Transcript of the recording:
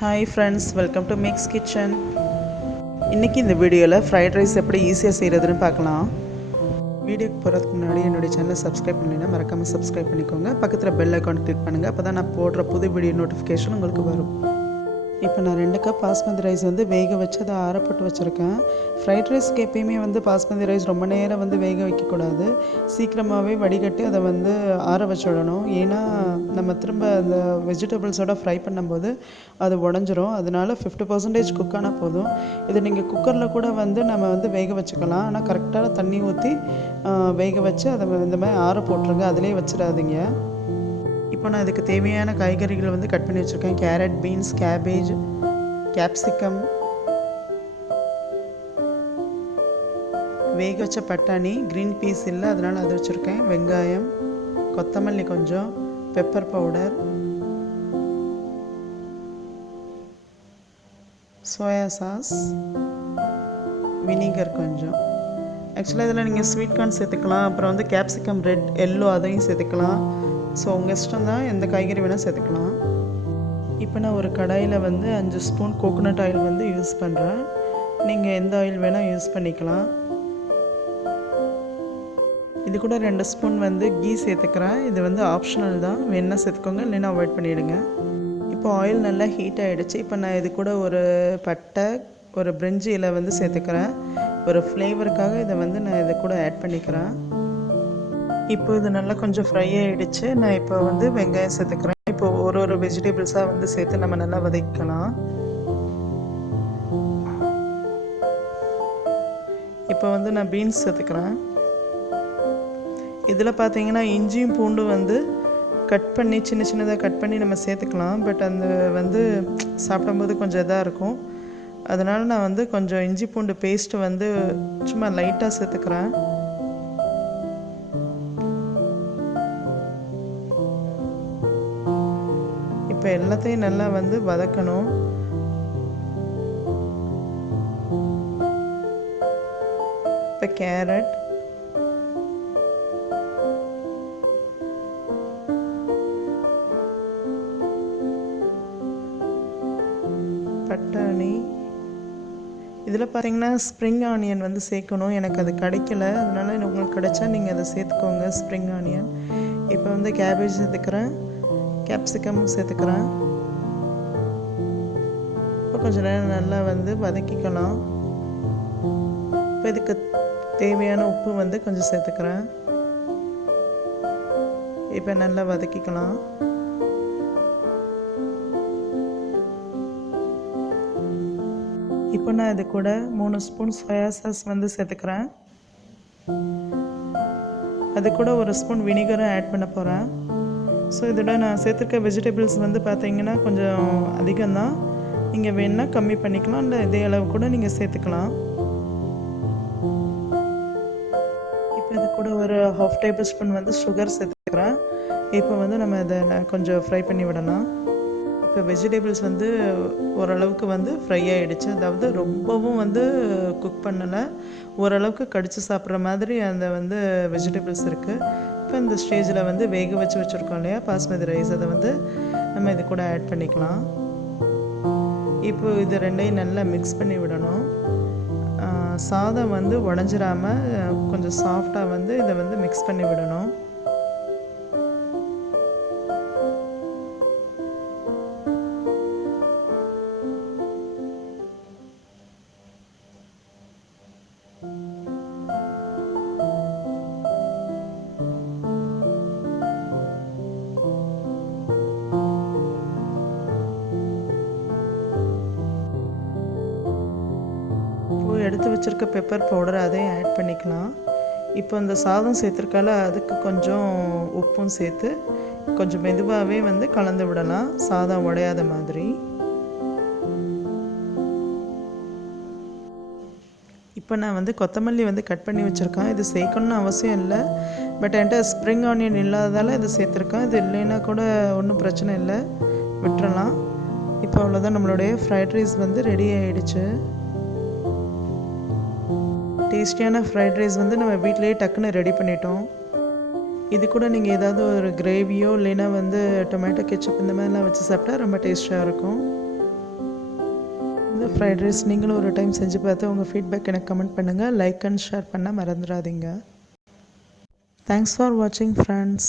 Hi friends, welcome to Mek'skitchen. இன்னைக்கு இந்த வீடியோவில் ஃப்ரைட் ரைஸ் எப்படி ஈஸியாக செய்கிறதுன்னு பார்க்கலாம். வீடியோக்கு போகிறதுக்கு முன்னாடி என்னுடைய சேனலை சப்ஸ்கிரைப் பண்ணலைன்னா மறக்காமல் சப்ஸ்கிரைப் பண்ணிக்கோங்க. பக்கத்தில் பெல் ஐக்கான் கிளிக் பண்ணுங்கள். அப்போ தான் நான் போடுற புது வீடியோ நோட்டிஃபிகேஷன் உங்களுக்கு வரும். இப்போ நான் 2 கப் பாஸ்மதி ரைஸ் வேக வச்சு அதை ஆறப்பட்டு வச்சுருக்கேன். ஃப்ரைட் ரைஸ்க்கு எப்பயுமே பாஸ்மதி ரைஸ் ரொம்ப நேரம் வேக வைக்கக்கூடாது. சீக்கிரமாகவே வடிகட்டி அதை ஆற வச்சுடணும். ஏன்னா நம்ம திரும்ப அந்த வெஜிடபிள்ஸோட ஃப்ரை பண்ணும்போது அது உடஞ்சிரும். அதனால 50% குக் ஆனால் போதும். இதை நீங்கள் குக்கரில் கூட நம்ம வேக வச்சுக்கலாம். ஆனால் கரெக்டான தண்ணி ஊற்றி வேக வச்சு அதை இந்த மாதிரி ஆற போட்டுருங்க. அதிலே வச்சிடாதீங்க. இப்போ நான் இதுக்கு தேவையான காய்கறிகள் கட் பண்ணி வச்சுருக்கேன். கேரட், பீன்ஸ், கேபேஜ், கேப்சிகம், வேக வச்ச பட்டாணி, க்ரீன் பீஸ் இல்லை அதனால் அது வச்சுருக்கேன். வெங்காயம், கொத்தமல்லி கொஞ்சம், pepper powder, soya sauce, vinegar கொஞ்சம். ஆக்சுவலாக இதில் நீங்கள் ஸ்வீட் கார்ன் சேர்த்துக்கலாம். அப்புறம் கேப்சிகம் ரெட், எல்லோ அதையும் சேர்த்துக்கலாம். ஸோ உங்கள் இஷ்டம் தான், எந்த காய்கறி வேணால் சேர்த்துக்கலாம். இப்போ நான் ஒரு கடாயில் 5 ஸ்பூன் கோகோனட் ஆயில் யூஸ் பண்ணுறேன். நீங்கள் எந்த ஆயில் வேணால் யூஸ் பண்ணிக்கலாம். இது கூட 2 ஸ்பூன் கீ சேர்த்துக்கிறேன். இது ஆப்ஷனல் தான், வேணால் சேர்த்துக்கோங்க, இல்லைன்னா அவாய்ட் பண்ணிவிடுங்க. இப்போ ஆயில் நல்லா ஹீட் ஆகிடுச்சு. இப்போ நான் இது கூட ஒரு பட்டை, ஒரு பிரிஞ்சி இலை சேர்த்துக்கிறேன். ஒரு ஃப்ளேவருக்காக இதை நான் இதை கூட ஆட் பண்ணிக்கிறேன். இப்போ இது நல்லா கொஞ்சம் ஃப்ரை ஆகிடுச்சு. நான் இப்போ வெங்காயம் சேர்த்துக்கிறேன். இப்போ ஒரு வெஜிடபிள்ஸாக சேர்த்து நம்ம நல்லா வதக்கலாம். இப்போ நான் பீன்ஸ் சேர்த்துக்கிறேன். இதில் பார்த்தீங்கன்னா இஞ்சியும் பூண்டு கட் பண்ணி சின்னதாக கட் பண்ணி நம்ம சேர்த்துக்கலாம். பட் அந்த சாப்பிடும்போது கொஞ்சம் இதாக இருக்கும். அதனால் நான் கொஞ்சம் இஞ்சி பூண்டு பேஸ்ட்டு சும்மா லைட்டாக சேர்த்துக்கிறேன். இப்போ எல்லாத்தையும் நல்லா வதக்கணும். இப்போ கேரட், பட்டாணி, இதில் பார்த்தீங்கன்னா ஸ்ப்ரிங் ஆனியன் சேர்க்கணும். எனக்கு அது கிடைக்கல, அதனால உங்களுக்கு கிடைச்சா நீங்கள் அதை சேர்த்துக்கோங்க, ஸ்ப்ரிங் ஆனியன். இப்போ கேபேஜ் சேர்த்துக்கிறேன், கேப்சிகமும் சேர்த்துக்கிறேன். இப்போ கொஞ்சம் நேரம் நல்லா வதக்கிக்கலாம். இப்போ இதுக்கு தேவையான உப்பு கொஞ்சம் சேர்த்துக்கிறேன். இப்போ நல்லா வதக்கிக்கலாம். இப்போ நான் இது கூட 3 ஸ்பூன் சோயா சாஸ் சேர்த்துக்கிறேன். அது கூட 1 ஸ்பூன் வினிகரும் ஆட் பண்ண போகிறேன். ஸோ இதோட நான் சேர்த்துருக்க வெஜிடபிள்ஸ் பார்த்தீங்கன்னா கொஞ்சம் அதிகம்தான். நீங்கள் வேணுன்னா கம்மி பண்ணிக்கலாம், இல்லை இதே அளவு கூட நீங்கள் சேர்த்துக்கலாம். இப்போ இது கூட ஒரு 1/2 டேபிள் ஸ்பூன் சுகர் சேர்த்துக்கிறேன். இப்போ நம்ம இதை கொஞ்சம் ஃப்ரை பண்ணி விடலாம். இப்போ வெஜிடபிள்ஸ் ஓரளவுக்கு ஃப்ரை ஆகிடுச்சு. அதாவது ரொம்பவும் குக் பண்ணலை, ஓரளவுக்கு கடித்து சாப்பிட்ற மாதிரி அந்த வெஜிடபிள்ஸ் இருக்குது. இப்போ இந்த ஸ்டேஜில் வேக வச்சுருக்கோம் இல்லையா பாஸ்மதி ரைஸ், அதை நம்ம இது கூட ஆட் பண்ணிக்கலாம். இப்போ இது ரெண்டையும் நல்லா மிக்ஸ் பண்ணி விடணும். சாதம் உடஞ்சிராமல் கொஞ்சம் சாஃப்டாக இதை மிக்ஸ் பண்ணி விடணும். எடுத்து வச்சுருக்க பெப்பர் பவுடர் அதையும் ஆட் பண்ணிக்கலாம். இப்போ இந்த சாதம் சேர்த்துருக்கால அதுக்கு கொஞ்சம் உப்பும் சேர்த்து கொஞ்சம் மெதுவாகவே கலந்து விடலாம், சாதம் உடையாத மாதிரி. இப்போ நான் கொத்தமல்லி கட் பண்ணி வச்சுருக்கேன். இது சேர்க்கணுன்னு அவசியம் இல்லை, பட் என்கிட்ட ஸ்ப்ரிங் ஆனியன் இல்லாததால் இது சேர்த்துருக்கேன். இது இல்லைன்னா கூட ஒன்றும் பிரச்சனை இல்லை, விட்டுறலாம். இப்போ அவ்வளோதான், நம்மளுடைய ஃப்ரைட் ரைஸ் ரெடி ஆகிடுச்சு. டேஸ்டியான ஃப்ரைட் ரைஸ் நம்ம வீட்டிலேயே டக்குன்னு ரெடி பண்ணிட்டோம். இது கூட நீங்கள் ஏதாவது ஒரு கிரேவியோ இல்லைன்னா டொமேட்டோ கெச்சப் இந்த மாதிரிலாம் வச்சு சாப்பிட்டா ரொம்ப டேஸ்ட்டாக இருக்கும். இந்த ஃப்ரைட் ரைஸ் நீங்களும் ஒரு டைம் செஞ்சு பார்த்து உங்கள் ஃபீட்பேக் எனக்கு கமெண்ட் பண்ணுங்கள். லைக் அண்ட் ஷேர் பண்ண மறந்துடாதீங்க. தேங்க்ஸ் ஃபார் வாட்சிங் ஃப்ரெண்ட்ஸ்.